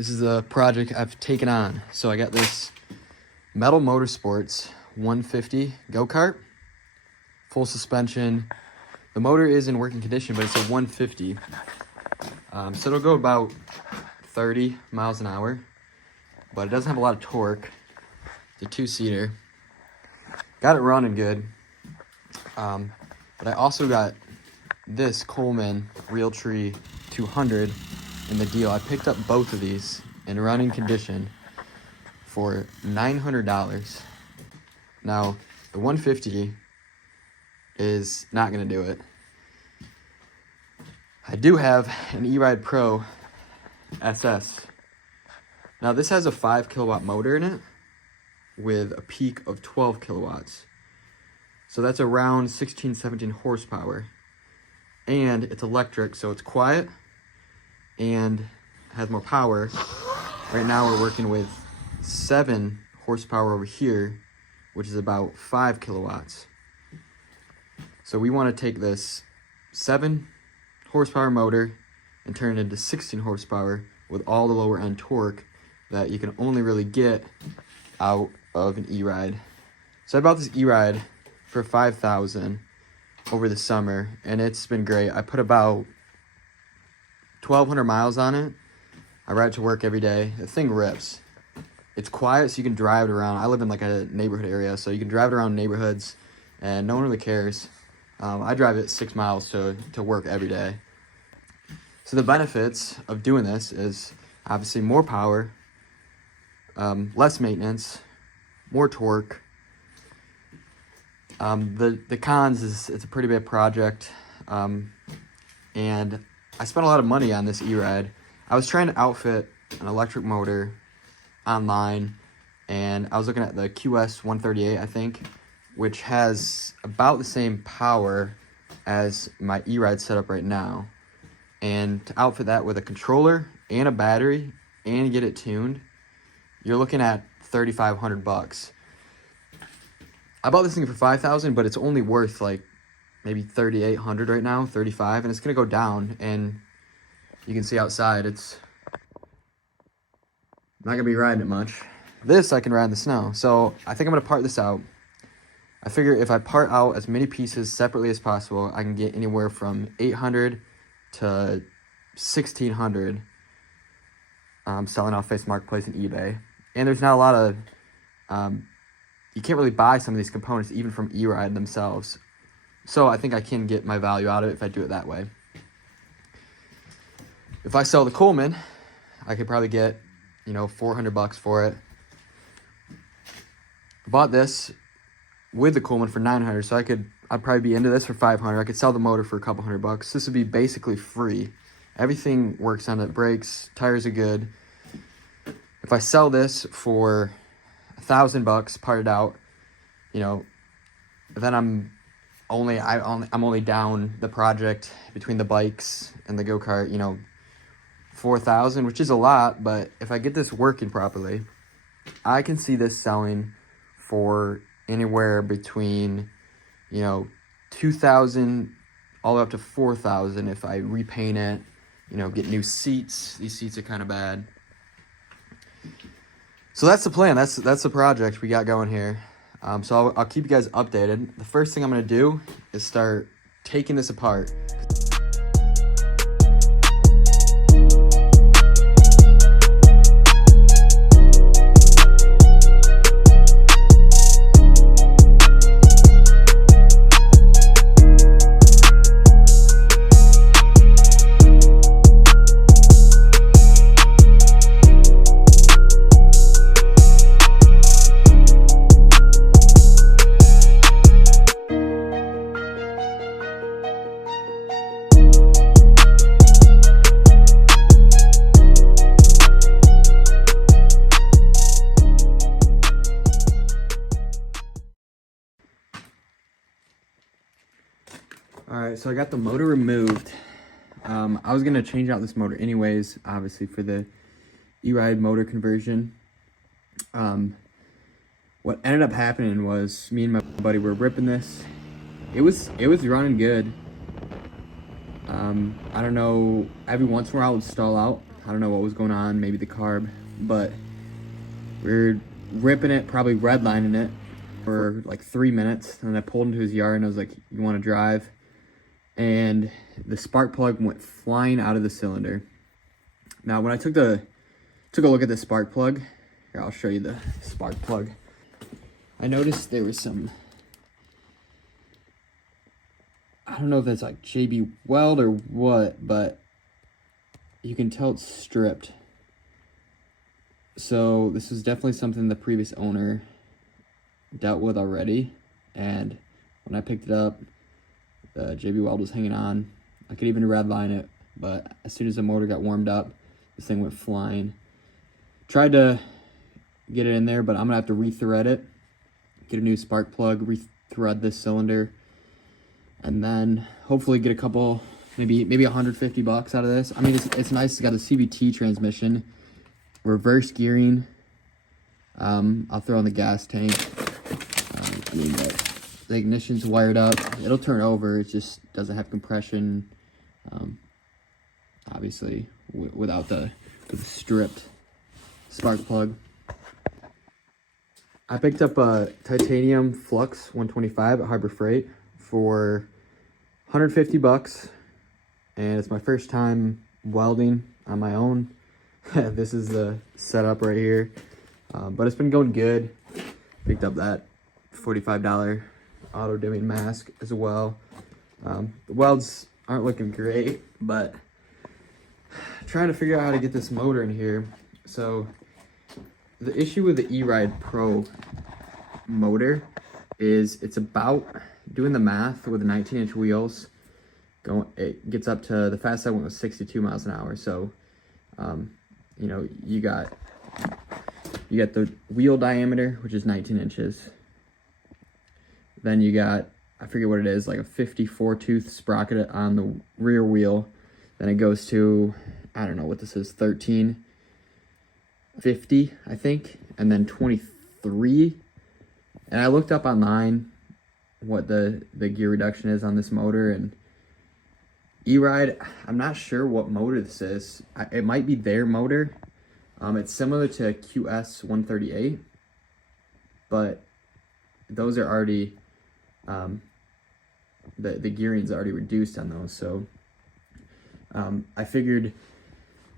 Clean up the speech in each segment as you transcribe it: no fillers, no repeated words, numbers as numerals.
This is a project I've taken on. So I got this Metal Motorsports 150 go-kart, full suspension. The motor is in working condition, but it's a 150. So it'll go about 30 miles an hour, but it doesn't have a lot of torque. It's a two-seater. Got it running good. But I also got this Coleman Realtree 200 in the deal. I picked up both of these in running condition for $900. Now, the 150 is not going to do it. I do have an E-Ride Pro SS. Now, this has a 5 kilowatt motor in it with a peak of 12 kilowatts. So that's around 16, 17 horsepower. And it's electric, so it's quiet and has more power. Right now we're working with 7 horsepower over here, which is about 5 kilowatts. So we want to take this 7 horsepower motor and turn it into 16 horsepower with all the lower end torque that you can only really get out of an E-Ride. So I bought this E-Ride for $5,000 over the summer, and it's been great. I put about 1,200 miles on it. I ride to work every day. The thing rips. It's quiet, so you can drive it around. I live in like a neighborhood area, so you can drive it around neighborhoods, and no one really cares. I drive it 6 miles to work every day. So the benefits of doing this is obviously more power, less maintenance, more torque. The cons is it's a pretty big project, and I spent a lot of money on this E-Ride. I was trying to outfit an electric motor online, and I was looking at the QS 138, I think, which has about the same power as my E-Ride setup right now. And to outfit that with a controller and a battery and get it tuned, you're looking at $3,500. I bought this thing for $5,000, but it's only worth like maybe $3,800 right now, $35, and it's gonna go down. And you can see outside, it's not gonna be riding it much. This I can ride in the snow, so I think I'm gonna part this out. I figure if I part out as many pieces separately as possible, I can get anywhere from $800 to $1,600 selling off Facebook Marketplace and eBay. And there's not a lot of you can't really buy some of these components even from E-Ride themselves. So I think I can get my value out of it if I do it that way. If I sell the Coleman, I could probably get, $400 for it. I bought this with the Coleman for $900, so I'd probably be into this for $500. I could sell the motor for a couple $100. This would be basically free. Everything works on it, brakes, tires are good. If I sell this for $1,000 parted out, then I'm only down the project between the bikes and the go-kart, $4,000, which is a lot. But if I get this working properly, I can see this selling for anywhere between $2,000 all the way up to $4,000 if I repaint it, get new seats. These seats are kind of bad. So that's the plan. That's the project we got going here. So I'll keep you guys updated. The first thing I'm going to do is start taking this apart. Alright, so I got the motor removed. I was going to change out this motor anyways, obviously, for the E-Ride motor conversion. What ended up happening was me and my buddy were ripping this. It was running good. I don't know, every once in a while it would stall out. I don't know what was going on, maybe the carb, but we were ripping it, probably redlining it for like 3 minutes. And I pulled into his yard and I was like, you want to drive? And the spark plug went flying out of the cylinder. Now, when I took a look at the spark plug, here, I'll show you the spark plug. I noticed there was some, I don't know if it's like JB Weld or what, but you can tell it's stripped. So this was definitely something the previous owner dealt with already. And when I picked it up, the JB Weld was hanging on. I could even redline it, but as soon as the motor got warmed up, this thing went flying. Tried to get it in there, but I'm gonna have to rethread it, get a new spark plug, rethread this cylinder, and then hopefully get a couple, maybe $150 out of this. I mean, it's nice. It's got a CVT transmission, reverse gearing. I'll throw in the gas tank. I mean, the ignition's wired up. It'll turn over. It just doesn't have compression. Obviously, without the stripped spark plug. I picked up a titanium Flux 125 at Harbor Freight for $150, and it's my first time welding on my own. This is the setup right here, but it's been going good. Picked up that $45 auto dimming mask as well. The welds aren't looking great, but trying to figure out how to get this motor in here. So the issue with the E-Ride Pro motor is it's about, doing the math with the 19-inch wheels, it gets up to, the fastest I went was 62 miles an hour. So, you know, you got the wheel diameter, which is 19 inches. Then you got, I forget what it is, like a 54 tooth sprocket on the rear wheel. Then it goes to, I don't know what this is, 1350, I think, and then 23. And I looked up online what the gear reduction is on this motor, and E-Ride, I'm not sure what motor this is. It might be their motor. It's similar to QS 138, but those are already, the gearing's already reduced on those. So I figured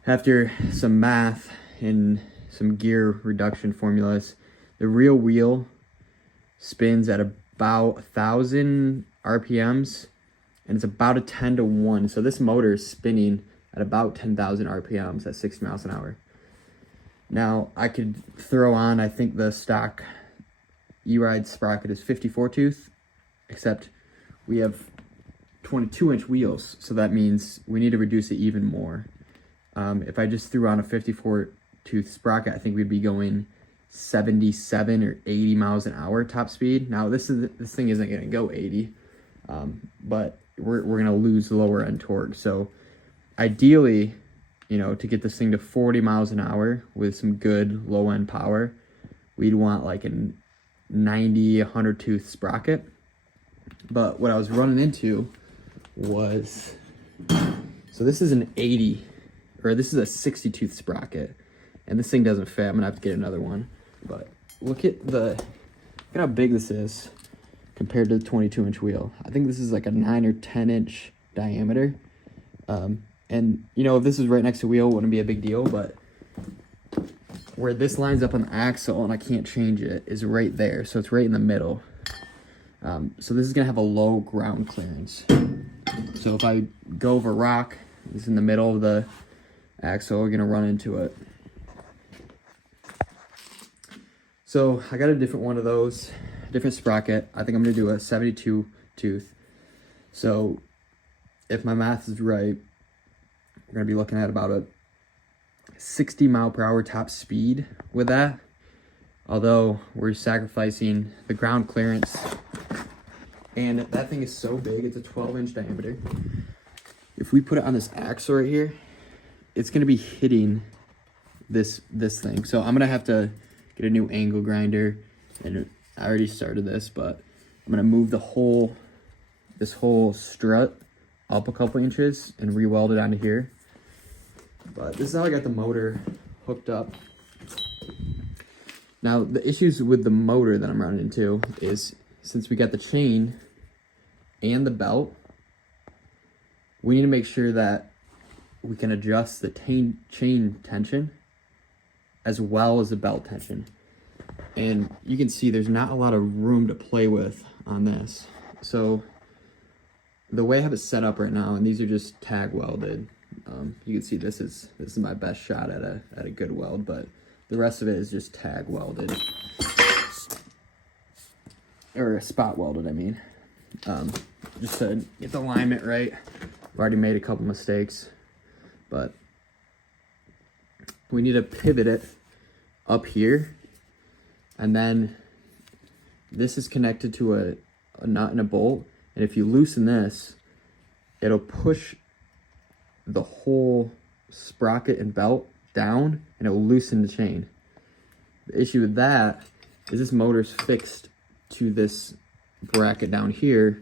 after some math and some gear reduction formulas, the rear wheel spins at about 1,000 RPMs, and it's about a 10-to-1. So this motor is spinning at about 10,000 RPMs at 60 miles an hour. Now I could throw on, I think the stock E-Ride sprocket is 54 tooth, except we have 22-inch wheels, so that means we need to reduce it even more. If I just threw on a 54 tooth sprocket, I think we'd be going 77 or 80 miles an hour top speed. Now this thing isn't going to go 80, but we're going to lose lower end torque. So ideally, you know, to get this thing to 40 miles an hour with some good low end power, we'd want like a 90, 100 tooth sprocket. But what I was running into was, so this is an 80, or this is a 60 tooth sprocket, and this thing doesn't fit. I'm gonna have to get another one. But look at how big this is compared to the 22-inch wheel. I think this is like a 9 or 10-inch diameter. And you know, if this was right next to the wheel, it wouldn't be a big deal, but where this lines up on the axle and I can't change it is right there. So it's right in the middle. So this is gonna have a low ground clearance. So if I go over rock, it's in the middle of the axle, we're gonna run into it. So I got a different one of those, different sprocket. I think I'm gonna do a 72 tooth. So if my math is right, we're gonna be looking at about a 60 mile per hour top speed with that. Although we're sacrificing the ground clearance, and that thing is so big, it's a 12-inch diameter. If we put it on this axle right here, it's gonna be hitting this thing. So I'm gonna have to get a new angle grinder, and I already started this, but I'm gonna move this whole strut up a couple inches and re-weld it onto here. But this is how I got the motor hooked up. Now, the issues with the motor that I'm running into is, since we got the chain and the belt, we need to make sure that we can adjust the chain tension as well as the belt tension. And you can see there's not a lot of room to play with on this. So the way I have it set up right now, and these are just tag welded. You can see this is my best shot at a good weld, but the rest of it is just tag welded, or spot welded, I mean. Just to get the alignment right. I've already made a couple mistakes, but we need to pivot it up here, and then this is connected to a nut and a bolt, and if you loosen this, it'll push the whole sprocket and belt down, and it will loosen the chain. The issue with that is this motor's fixed to this bracket down here.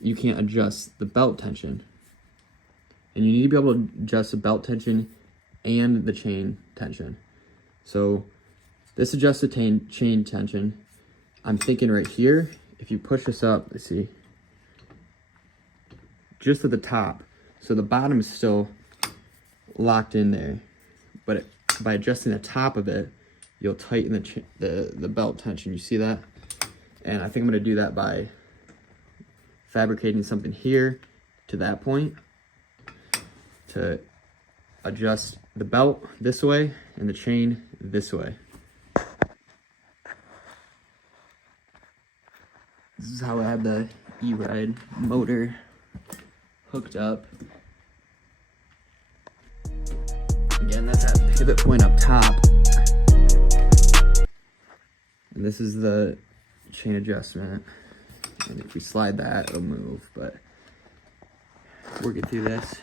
You can't adjust the belt tension, and you need to be able to adjust the belt tension and the chain tension. So this adjusts the chain tension. I'm thinking right here, if you push this up, let's see, just at the top, so the bottom is still locked in there, but by adjusting the top of it, you'll tighten the belt tension. You see that? And I think I'm gonna do that by fabricating something here to that point to adjust the belt this way and the chain this way. This is how I have the E-Ride motor hooked up. Again, that's that pivot point up top. And this is the chain adjustment. And if we slide that, it'll move, but working through this.